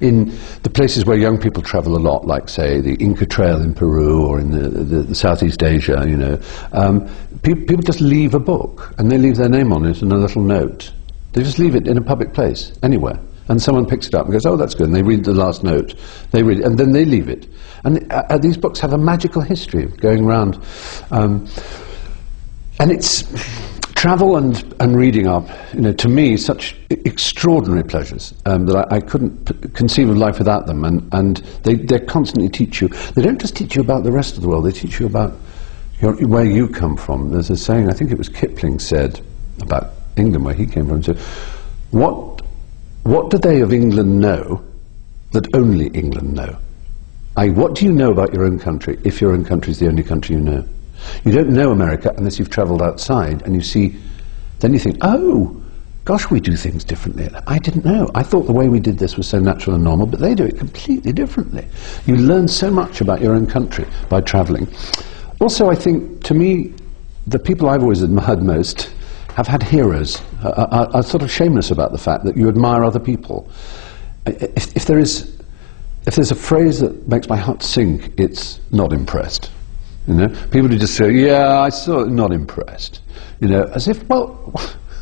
in the places where young people travel a lot, like, say, the Inca Trail in Peru or in the Southeast Asia, you know, people just leave a book, and they leave their name on it and a little note. They just leave it in a public place, anywhere. And someone picks it up and goes, oh, that's good, and they read the last note. They read it, and then they leave it. And these books have a magical history of going around. And it's... Travel and reading are, you know, to me, such extraordinary pleasures that I couldn't conceive of life without them. And they constantly teach you. They don't just teach you about the rest of the world, they teach you about where you come from. There's a saying, I think it was Kipling said about England, where he came from, so what do they of England know that only England know? What do you know about your own country if your own country is the only country you know? You don't know America unless you've travelled outside and you see, then you think, oh, gosh, we do things differently. I didn't know. I thought the way we did this was so natural and normal, but they do it completely differently. You learn so much about your own country by travelling. Also, I think, to me, the people I've always admired most have had heroes, are sort of shameless about the fact that you admire other people. If there's a phrase that makes my heart sink, it's not impressed. You know, people who just say, yeah, I saw it, not impressed. You know, as if, well,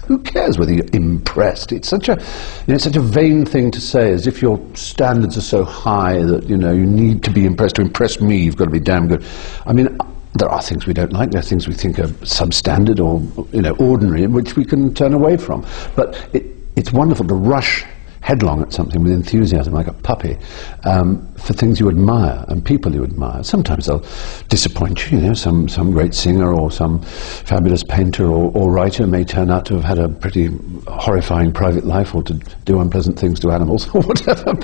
who cares whether you're impressed? It's such a, you know, it's such a vain thing to say, as if your standards are so high that, you know, you need to be impressed. To impress me, you've got to be damn good. I mean, there are things we don't like, there are things we think are substandard or, you know, ordinary, which we can turn away from. But it's wonderful to rush headlong at something with enthusiasm, like a puppy, for things you admire and people you admire. Sometimes they'll disappoint you, you know, some great singer or some fabulous painter or writer may turn out to have had a pretty horrifying private life, or to do unpleasant things to animals or whatever.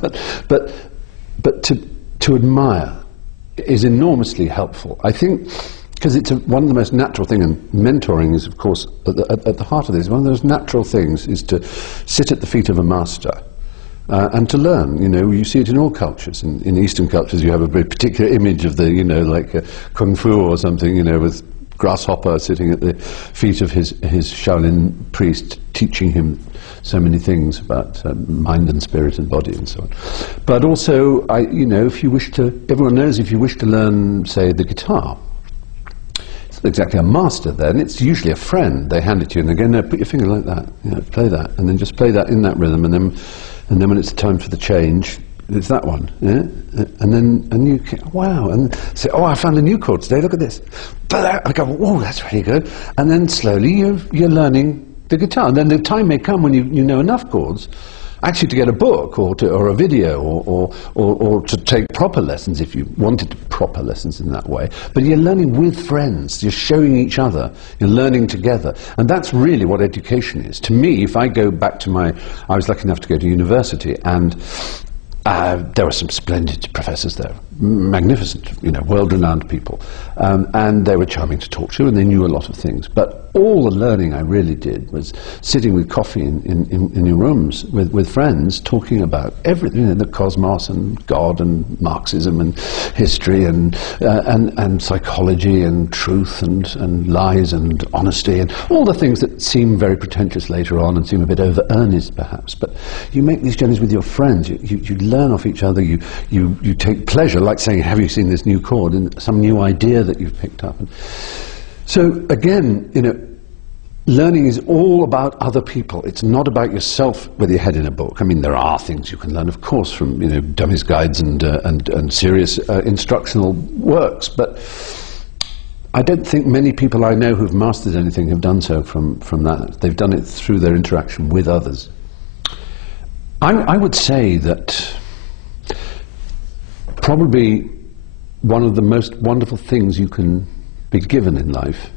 But to admire is enormously helpful. I think, because it's one of the most natural things, and mentoring is, of course, at the heart of this. One of those natural things is to sit at the feet of a master and to learn. You know, you see it in all cultures. In Eastern cultures, you have a very particular image of the, you know, like Kung Fu or something, you know, with Grasshopper sitting at the feet of his Shaolin priest, teaching him so many things about mind and spirit and body and so on. But also, you know, if you wish to, everyone knows if you wish to learn, say, the guitar, it's not exactly a master then, it's usually a friend. They hand it to you and they go, no, put your finger like that, you know, play that, and then just play that in that rhythm, and then when it's time for the change, it's that one, yeah? And you, wow, and say, oh, I found a new chord today, look at this. I go, whoa, that's really good. And then slowly you're learning the guitar. And then the time may come when you know enough chords, actually to get a book or a video or to take proper lessons if you wanted proper lessons in that way. But you're learning with friends, you're showing each other, you're learning together. And that's really what education is. To me, if I go back to I was lucky enough to go to university, and there were some splendid professors there, magnificent, you know, world-renowned people, and they were charming to talk to, and they knew a lot of things. But all the learning I really did was sitting with coffee in your rooms with friends, talking about everything, you know, the cosmos and God and Marxism and history and psychology and truth and lies and honesty and all the things that seem very pretentious later on and seem a bit over-earnest perhaps. But you make these journeys with your friends, you learn off each other, you take pleasure, like saying, have you seen this new chord, and some new idea that you've picked up. And so again, you know, learning is all about other people. It's not about yourself with your head in a book. I mean, there are things you can learn, of course, from, you know, dummies' guides and serious instructional works, but I don't think many people I know who've mastered anything have done so from that. They've done it through their interaction with others. I would say that probably one of the most wonderful things you can be given in life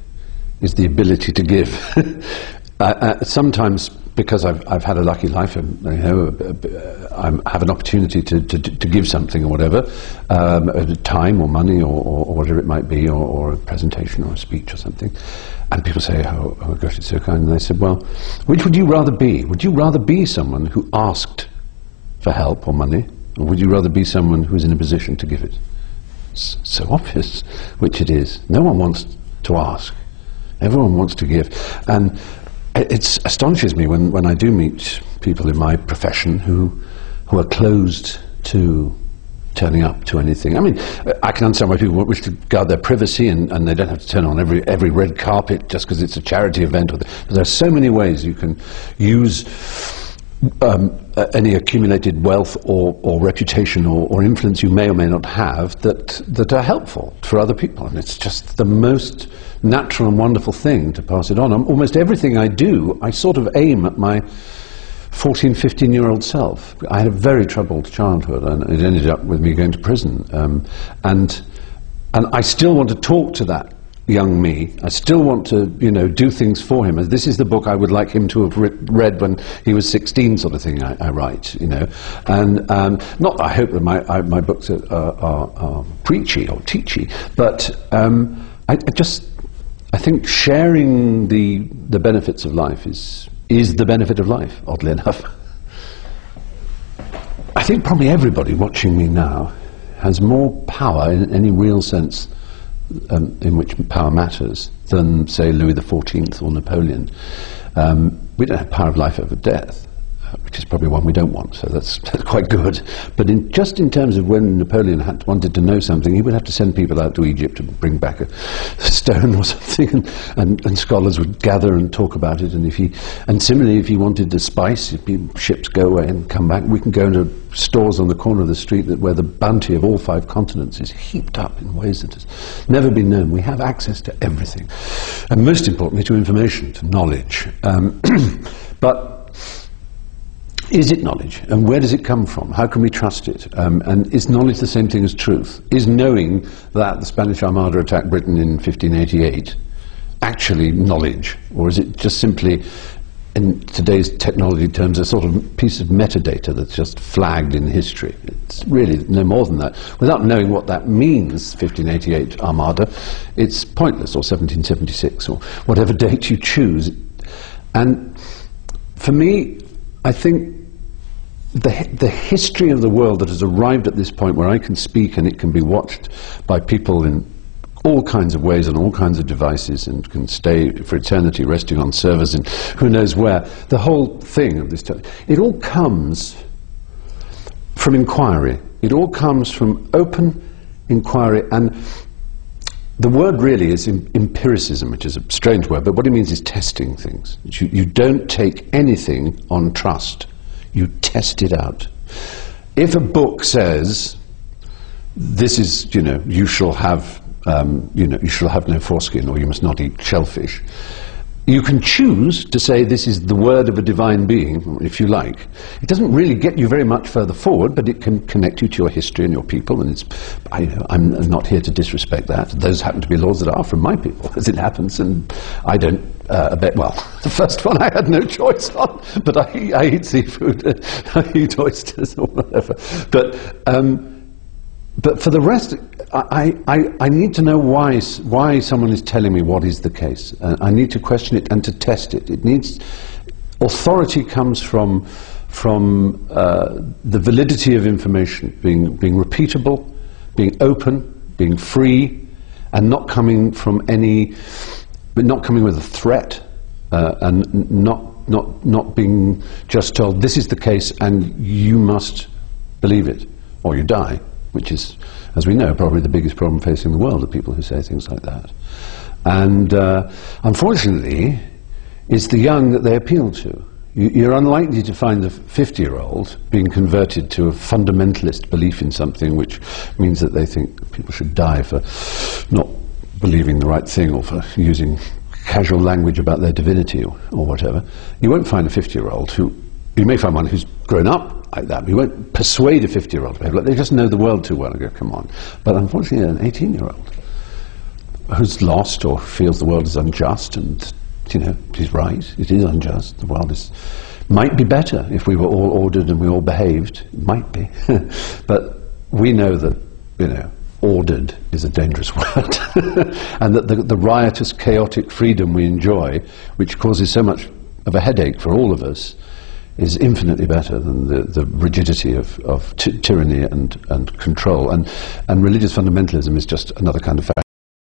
is the ability to give. Sometimes, because I've had a lucky life, you know, I have an opportunity to give something or whatever, time or money or whatever it might be, or a presentation or a speech or something, and people say, oh gosh, it's so kind, and they said, well, which would you rather be? Would you rather be someone who asked for help or money, or would you rather be someone who is in a position to give it? It's so obvious which it is. No one wants to ask. Everyone wants to give. And it astonishes me when I do meet people in my profession who who are closed to turning up to anything. I mean, I can understand why people wish to guard their privacy and they don't have to turn on every red carpet just because it's a charity event. But there are so many ways you can use any accumulated wealth or reputation or influence you may or may not have that are helpful for other people. And it's just the most natural and wonderful thing to pass it on. Almost everything I do, I sort of aim at my 14, 15-year-old self. I had a very troubled childhood, and it ended up with me going to prison. And I still want to talk to that young me. I still want to, do things for him. This is the book I would like him to have read when he was 16, sort of thing. I write, and not. I hope that my books are preachy or teachy, but I think sharing the benefits of life is the benefit of life, oddly enough. I think probably everybody watching me now has more power in any real sense in which power matters than, say, Louis XIV or Napoleon. We don't have power of life over death, which is probably one we don't want, so that's quite good. But just in terms of when Napoleon wanted to know something, he would have to send people out to Egypt and bring back a stone or something, and scholars would gather and talk about it. And similarly, if he wanted a spice, ships go away and come back. We can go into stores on the corner of the street where the bounty of all 5 continents is heaped up in ways that has never been known. We have access to everything, and most importantly, to information, to knowledge. But is it knowledge? And where does it come from? How can we trust it? And is knowledge the same thing as truth? Is knowing that the Spanish Armada attacked Britain in 1588 actually knowledge? Or is it just simply, in today's technology terms, a sort of piece of metadata that's just flagged in history? It's really no more than that. Without knowing what that means, 1588 Armada, it's pointless, or 1776, or whatever date you choose. And for me, I think the history of the world that has arrived at this point where I can speak and it can be watched by people in all kinds of ways and all kinds of devices and can stay for eternity resting on servers and who knows where, the whole thing of this, it all comes from inquiry. It all comes from open inquiry, and the word really is empiricism, which is a strange word, but what it means is testing things. You don't take anything on trust. You test it out. If a book says, this is, you shall have, you shall have no foreskin, or you must not eat shellfish, you can choose to say this is the word of a divine being, if you like. It doesn't really get you very much further forward, but it can connect you to your history and your people, and I'm not here to disrespect that. Those happen to be laws that are from my people, as it happens, and I don't well, the first one I had no choice on, but I eat seafood, I eat oysters or whatever. But for the rest, I need to know why someone is telling me what is the case. I need to question it and to test it. Authority comes from the validity of information, being repeatable, being open, being free, and not coming with a threat, and not being just told this is the case and you must believe it or you die. Which is, as we know, probably the biggest problem facing the world, the people who say things like that. And unfortunately, it's the young that they appeal to. You're unlikely to find the 50-year-old being converted to a fundamentalist belief in something, which means that they think people should die for not believing the right thing or for using casual language about their divinity or whatever. You won't find a 50-year-old who, you may find one who's grown up like that. We won't persuade a 50-year-old to behave like that. They just know the world too well and go, come on. But unfortunately, an 18-year-old who's lost or feels the world is unjust, and, he's right, it is unjust. The world might be better if we were all ordered and we all behaved. It might be. But we know that, ordered is a dangerous word. And that the riotous, chaotic freedom we enjoy, which causes so much of a headache for all of us, is infinitely better than the rigidity of tyranny and control. And religious fundamentalism is just another kind of